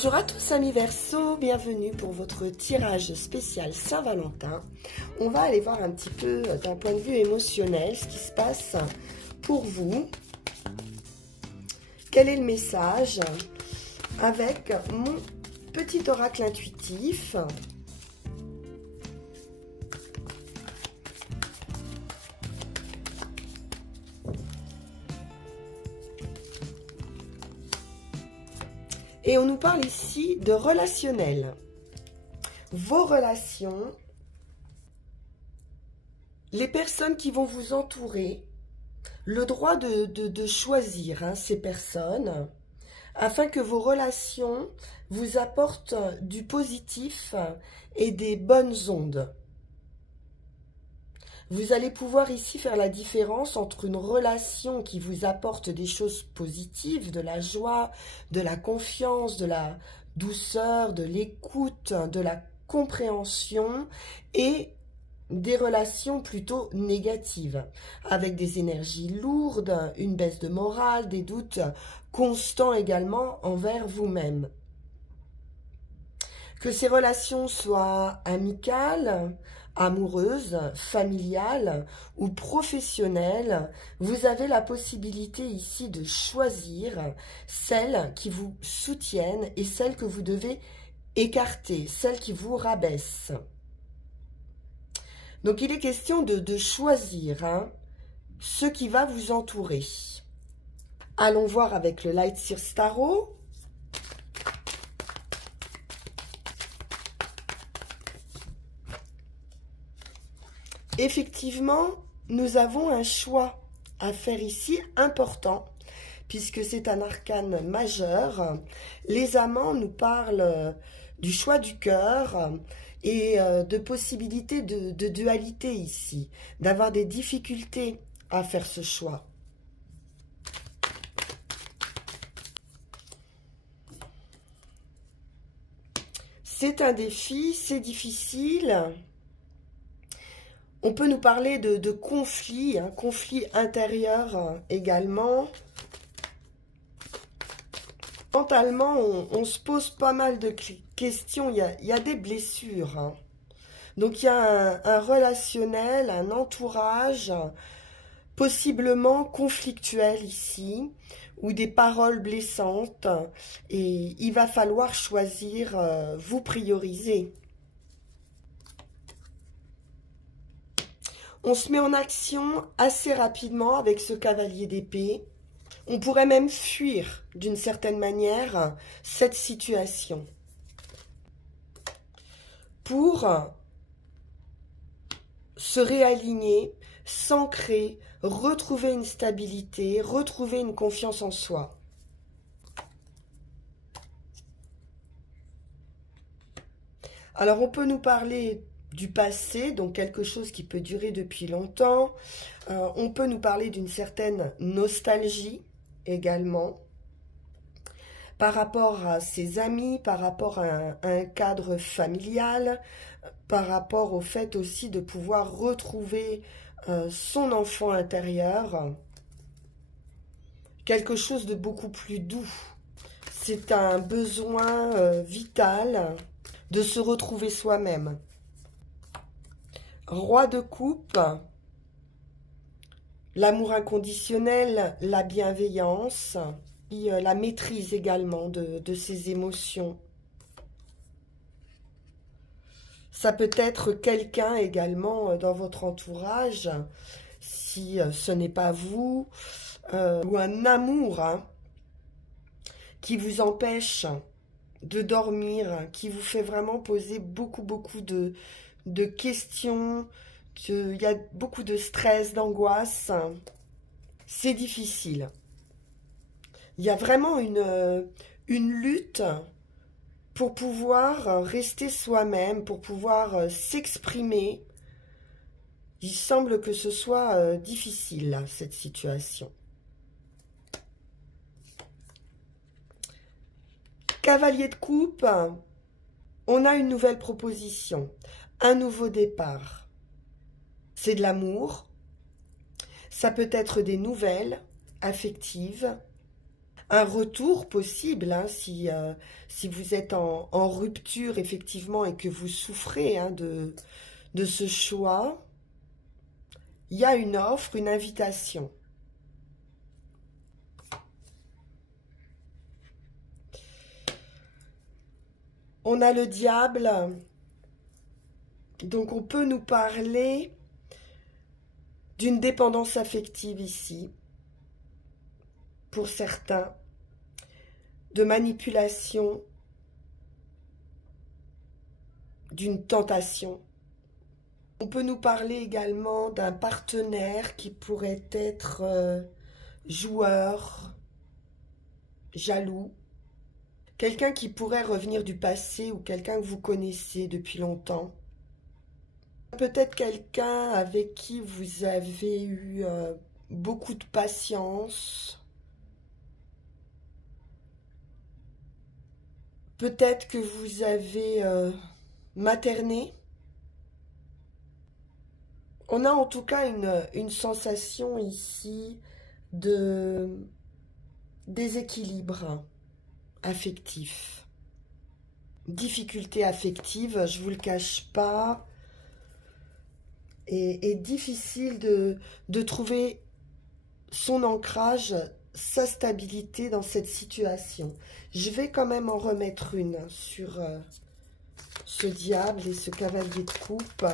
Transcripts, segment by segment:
Bonjour à tous amis Verseau, bienvenue pour votre tirage spécial Saint-Valentin. On va aller voir un petit peu d'un point de vue émotionnel ce qui se passe pour vous. Quel est le message avec mon petit oracle intuitif ? Et on nous parle ici de relationnel. Vos relations, les personnes qui vont vous entourer, le droit de choisir ces personnes, afin que vos relations vous apportent du positif et des bonnes ondes. Vous allez pouvoir ici faire la différence entre une relation qui vous apporte des choses positives, de la joie, de la confiance, de la douceur, de l'écoute, de la compréhension et des relations plutôt négatives, avec des énergies lourdes, une baisse de morale, des doutes constants également envers vous-même. Que ces relations soient amicales, amoureuses, familiales ou professionnelles, vous avez la possibilité ici de choisir celles qui vous soutiennent et celles que vous devez écarter, celles qui vous rabaissent. Donc il est question de choisir ce qui va vous entourer. Allons voir avec le Light Seers Tarot. Effectivement, nous avons un choix à faire ici important, puisque c'est un arcane majeur. Les amants nous parlent du choix du cœur et de possibilités de dualité ici, d'avoir des difficultés à faire ce choix. C'est un défi, c'est difficile. On peut nous parler de conflits, conflits intérieurs également. Mentalement, on se pose pas mal de questions, il y a des blessures. Donc il y a un relationnel, un entourage possiblement conflictuel ici, ou des paroles blessantes, et il va falloir choisir, vous prioriser. On se met en action assez rapidement avec ce cavalier d'épée. On pourrait même fuir d'une certaine manière cette situation pour se réaligner, s'ancrer, retrouver une stabilité, retrouver une confiance en soi. Alors on peut nous parler du passé, donc quelque chose qui peut durer depuis longtemps. On peut nous parler d'une certaine nostalgie également, par rapport à ses amis, par rapport à un cadre familial, par rapport au fait aussi de pouvoir retrouver son enfant intérieur. Quelque chose de beaucoup plus doux. C'est un besoin vital de se retrouver soi-même. Roi de coupe, l'amour inconditionnel, la bienveillance, et la maîtrise également de ses émotions. Ça peut être quelqu'un également dans votre entourage, si ce n'est pas vous, ou un amour qui vous empêche de dormir, qui vous fait vraiment poser beaucoup de questions, il y a beaucoup de stress, d'angoisse. C'est difficile. Il y a vraiment une lutte pour pouvoir rester soi-même, pour pouvoir s'exprimer. Il semble que ce soit difficile, là, cette situation. Cavalier de coupe, on a une nouvelle proposition, un nouveau départ. C'est de l'amour, ça peut être des nouvelles affectives, un retour possible, hein, si vous êtes en rupture effectivement et que vous souffrez hein, de ce choix. Il y a une offre, une invitation. On a le diable, donc on peut nous parler d'une dépendance affective ici, pour certains, de manipulation, d'une tentation. On peut nous parler également d'un partenaire qui pourrait être joueur, jaloux, quelqu'un qui pourrait revenir du passé ou quelqu'un que vous connaissez depuis longtemps. Peut-être quelqu'un avec qui vous avez eu beaucoup de patience. Peut-être que vous avez materné. On a en tout cas une sensation ici de déséquilibre affectif. Difficulté affective, je ne vous le cache pas. Et difficile de trouver son ancrage, sa stabilité dans cette situation. Je vais quand même en remettre une sur ce diable et ce cavalier de coupe.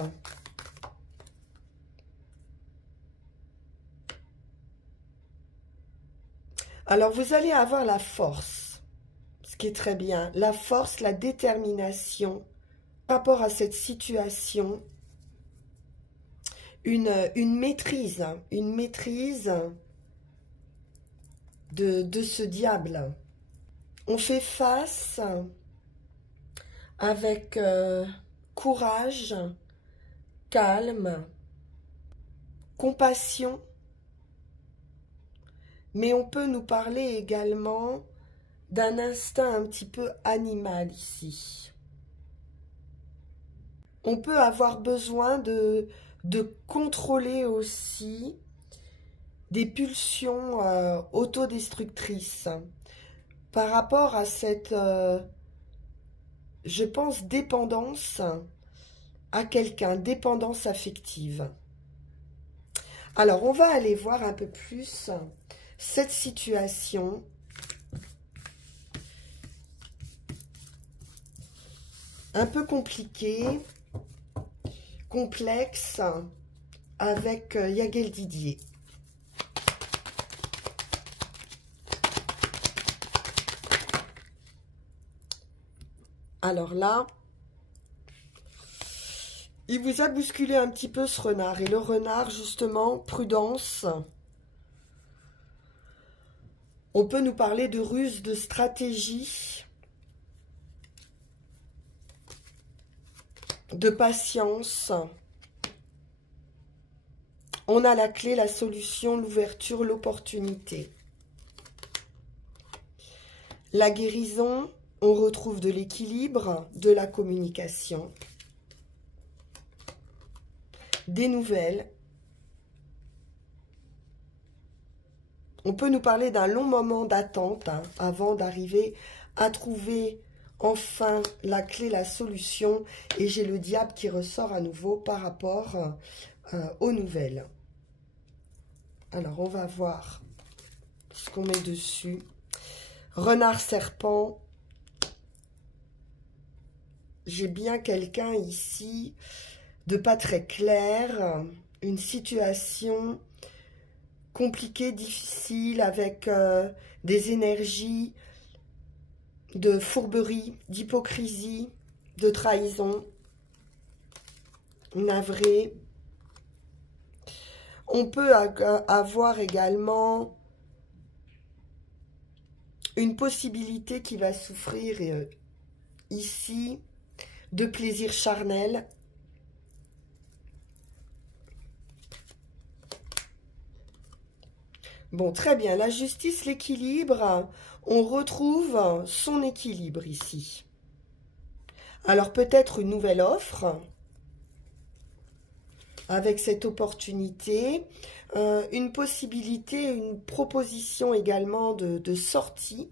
Alors, vous allez avoir la force, ce qui est très bien. La force, la détermination par rapport à cette situation. Une maîtrise de ce diable. On fait face avec courage, calme, compassion, mais on peut nous parler également d'un instinct un petit peu animal ici. On peut avoir besoin de contrôler aussi des pulsions autodestructrices par rapport à cette, je pense, dépendance à quelqu'un, dépendance affective. Alors, on va aller voir un peu plus cette situation. Un peu compliquée, complexe, avec Yaghel Didier. Alors là, il vous a bousculé un petit peu ce renard. Et le renard, justement, prudence. On peut nous parler de ruse, de stratégie, de patience. On a la clé, la solution, l'ouverture, l'opportunité. La guérison, on retrouve de l'équilibre, de la communication, des nouvelles. On peut nous parler d'un long moment d'attente hein, avant d'arriver à trouver enfin la clé, la solution. Et j'ai le diable qui ressort à nouveau par rapport aux nouvelles. Alors, on va voir ce qu'on met dessus. Renard serpent. J'ai bien quelqu'un ici de pas très clair. Une situation compliquée, difficile, avec des énergies de fourberie, d'hypocrisie, de trahison, navré. On peut avoir également une possibilité qui va souffrir ici de plaisir charnel. Bon, très bien. La justice, l'équilibre, on retrouve son équilibre ici. Alors, peut-être une nouvelle offre. avec cette opportunité, une possibilité, une proposition également de sortie.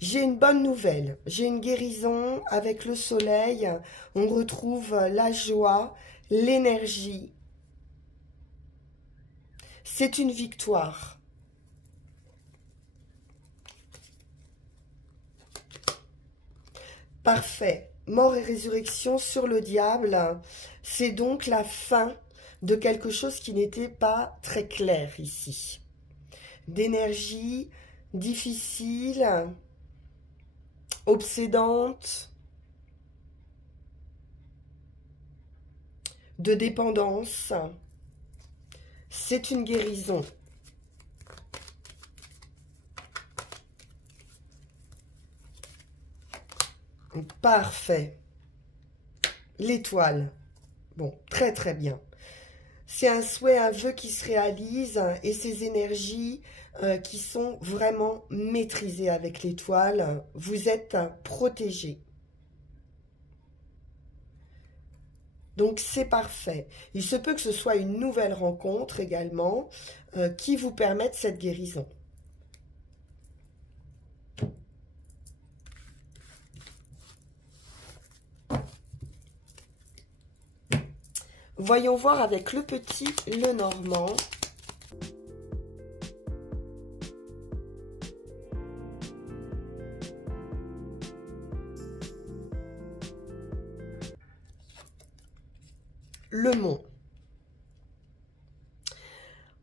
J'ai une bonne nouvelle, j'ai une guérison avec le soleil, on retrouve la joie, l'énergie. C'est une victoire. Parfait. Mort et résurrection sur le diable, c'est donc la fin de quelque chose qui n'était pas très clair ici. D'énergie difficile, obsédante, de dépendance. C'est une guérison. Parfait. L'étoile. Bon, très très bien. C'est un souhait, un vœu qui se réalise et ces énergies qui sont vraiment maîtrisées avec l'étoile. Vous êtes protégés. Donc c'est parfait. Il se peut que ce soit une nouvelle rencontre également qui vous permette cette guérison. Voyons voir avec le petit Lenormand. Le mont.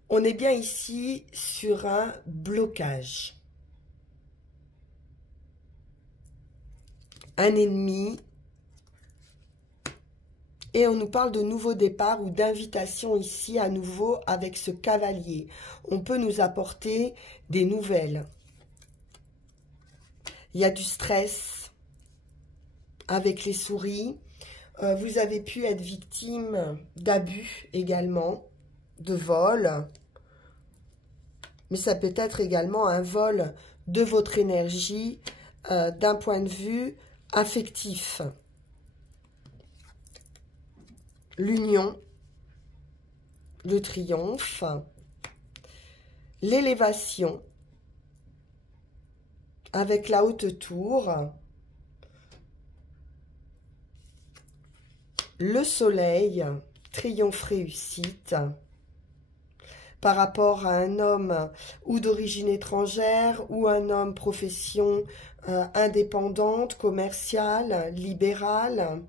On est bien ici sur un blocage. Un ennemi. Et on nous parle de nouveau départ ou d'invitation ici à nouveau avec ce cavalier. On peut nous apporter des nouvelles. Il y a du stress avec les souris. Vous avez pu être victime d'abus également, de vol. Mais ça peut être également un vol de votre énergie d'un point de vue affectif. L'union, le triomphe, l'élévation avec la haute tour, le soleil, triomphe réussite, par rapport à un homme ou d'origine étrangère ou un homme profession indépendante, commerciale, libérale.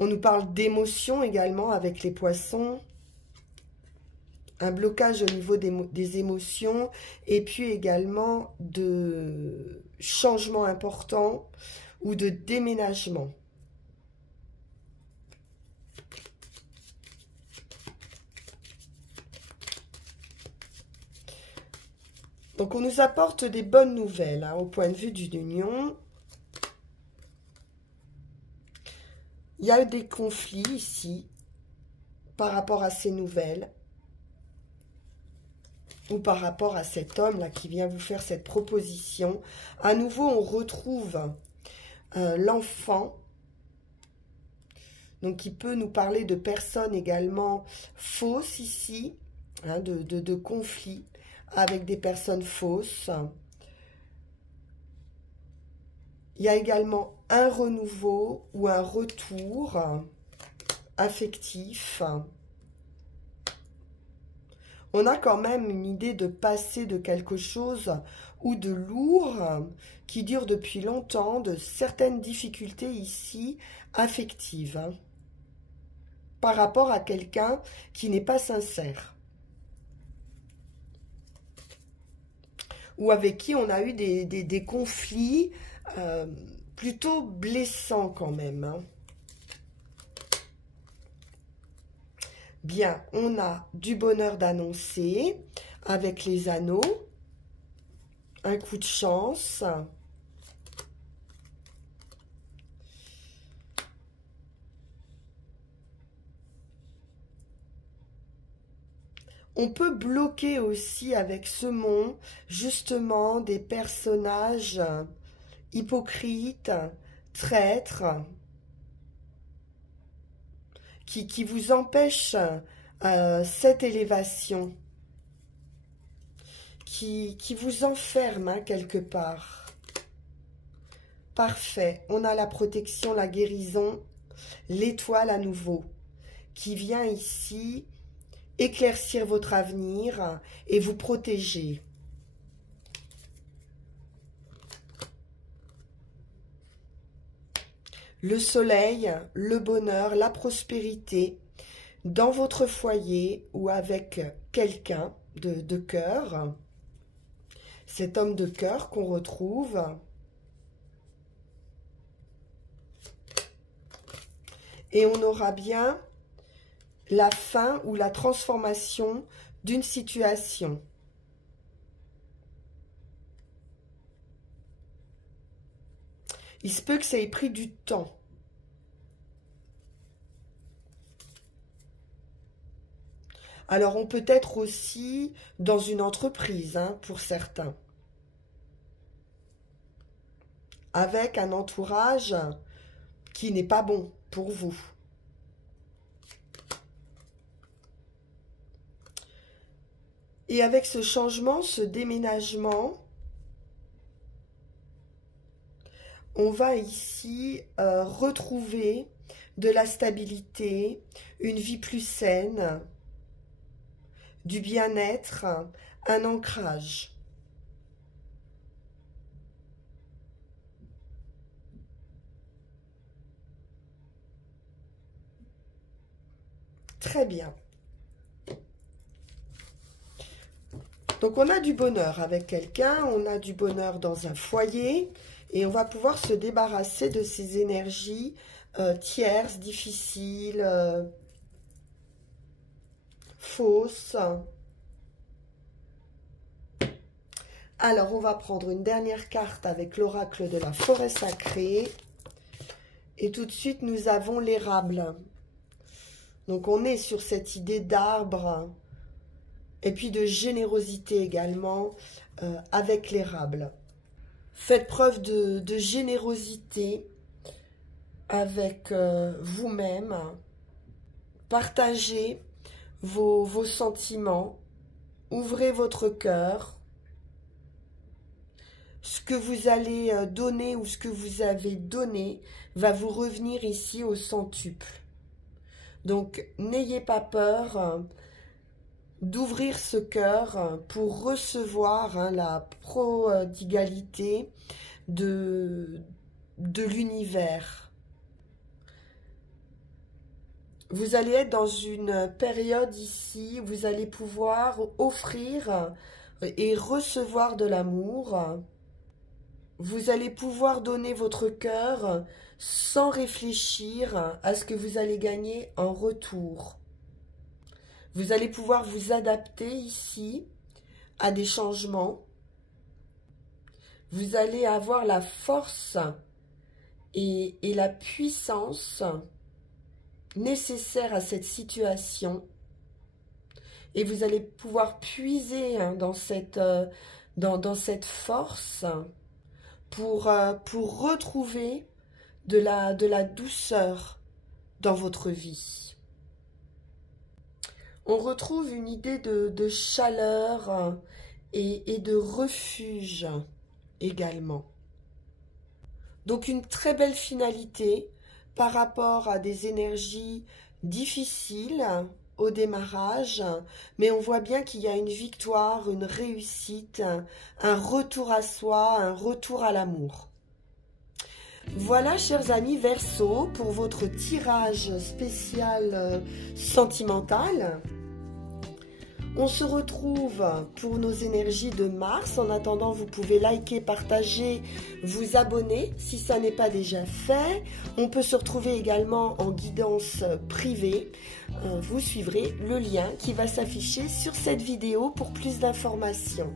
On nous parle d'émotions également avec les poissons, un blocage au niveau des émotions et puis également de changements importants ou de déménagement. Donc on nous apporte des bonnes nouvelles au point de vue d'une union. Il y a eu des conflits ici par rapport à ces nouvelles ou par rapport à cet homme-là qui vient vous faire cette proposition. À nouveau, on retrouve l'enfant, donc qui peut nous parler de personnes également fausses ici, hein, de conflits avec des personnes fausses. Il y a également un renouveau ou un retour affectif. On a quand même une idée de passer de quelque chose ou de lourd qui dure depuis longtemps, de certaines difficultés ici affectives par rapport à quelqu'un qui n'est pas sincère ou avec qui on a eu des conflits plutôt blessant quand même. Hein. Bien, on a du bonheur d'annoncer avec les anneaux. Un coup de chance. On peut bloquer aussi avec ce mont, justement, des personnages hypocrites, traîtres, qui vous empêche cette élévation, qui vous enferme hein, quelque part. Parfait, on a la protection, la guérison, l'étoile à nouveau, qui vient ici éclaircir votre avenir et vous protéger. Le soleil, le bonheur, la prospérité dans votre foyer ou avec quelqu'un de cœur. Cet homme de cœur qu'on retrouve. Et on aura bien la fin ou la transformation d'une situation. Il se peut que ça ait pris du temps. Alors, on peut être aussi dans une entreprise, hein, pour certains. Avec un entourage qui n'est pas bon pour vous. Et avec ce changement, ce déménagement, on va ici retrouver de la stabilité, une vie plus saine, du bien-être, un ancrage. Très bien. Donc on a du bonheur avec quelqu'un, on a du bonheur dans un foyer, et on va pouvoir se débarrasser de ces énergies tierces, difficiles, fausses. Alors, on va prendre une dernière carte avec l'oracle de la forêt sacrée. Et tout de suite, nous avons l'érable. Donc, on est sur cette idée d'arbre et puis de générosité également avec l'érable. Faites preuve de générosité avec vous-même. Partagez vos sentiments. Ouvrez votre cœur. Ce que vous allez donner ou ce que vous avez donné va vous revenir ici au centuple. Donc, n'ayez pas peur d'ouvrir ce cœur pour recevoir la prodigalité de l'univers. Vous allez être dans une période ici où vous allez pouvoir offrir et recevoir de l'amour. Vous allez pouvoir donner votre cœur sans réfléchir à ce que vous allez gagner en retour. Vous allez pouvoir vous adapter ici à des changements. Vous allez avoir la force et la puissance nécessaire à cette situation. Et vous allez pouvoir puiser dans cette force pour retrouver de la douceur dans votre vie. On retrouve une idée de chaleur et de refuge également. Donc une très belle finalité par rapport à des énergies difficiles au démarrage, mais on voit bien qu'il y a une victoire, une réussite, un retour à soi, un retour à l'amour. Voilà, chers amis Verseau, pour votre tirage spécial sentimental. On se retrouve pour nos énergies de Mars. En attendant, vous pouvez liker, partager, vous abonner si ça n'est pas déjà fait. On peut se retrouver également en guidance privée. Vous suivrez le lien qui va s'afficher sur cette vidéo pour plus d'informations.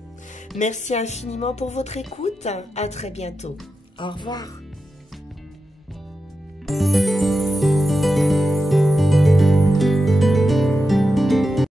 Merci infiniment pour votre écoute. À très bientôt. Au revoir.